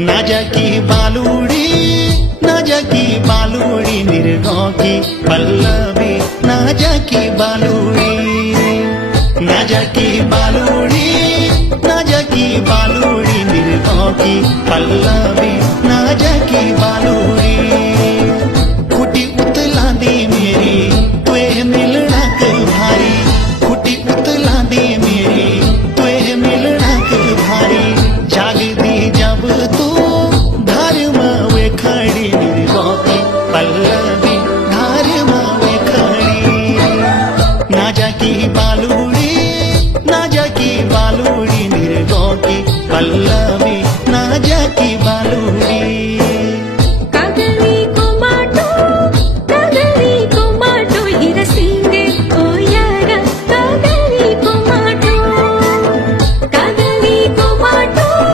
ना जाकी बालुड़ी ना जाकी बालुड़ी निर्गोकी पल्लवी ना जाकी बालुड़ी ना जाकी बालुड़ी ना जाकी बालुड़ी निर्गोकी पल्लवी ना जाकी बालुड़ी खुटी उतला दी मेरी तुए मिलना कल भारी खुटी उतला दी मेरी तुए मिलना कल भारी जाग दी जब तू धार मावे खड़ी निर्गोकी पल्लवी धार मावे खड़ी ना जाकी बालुड़ी ना जाकी बालुड़ी निर्गोकी पल्लवी ना जाकी बालुड़ी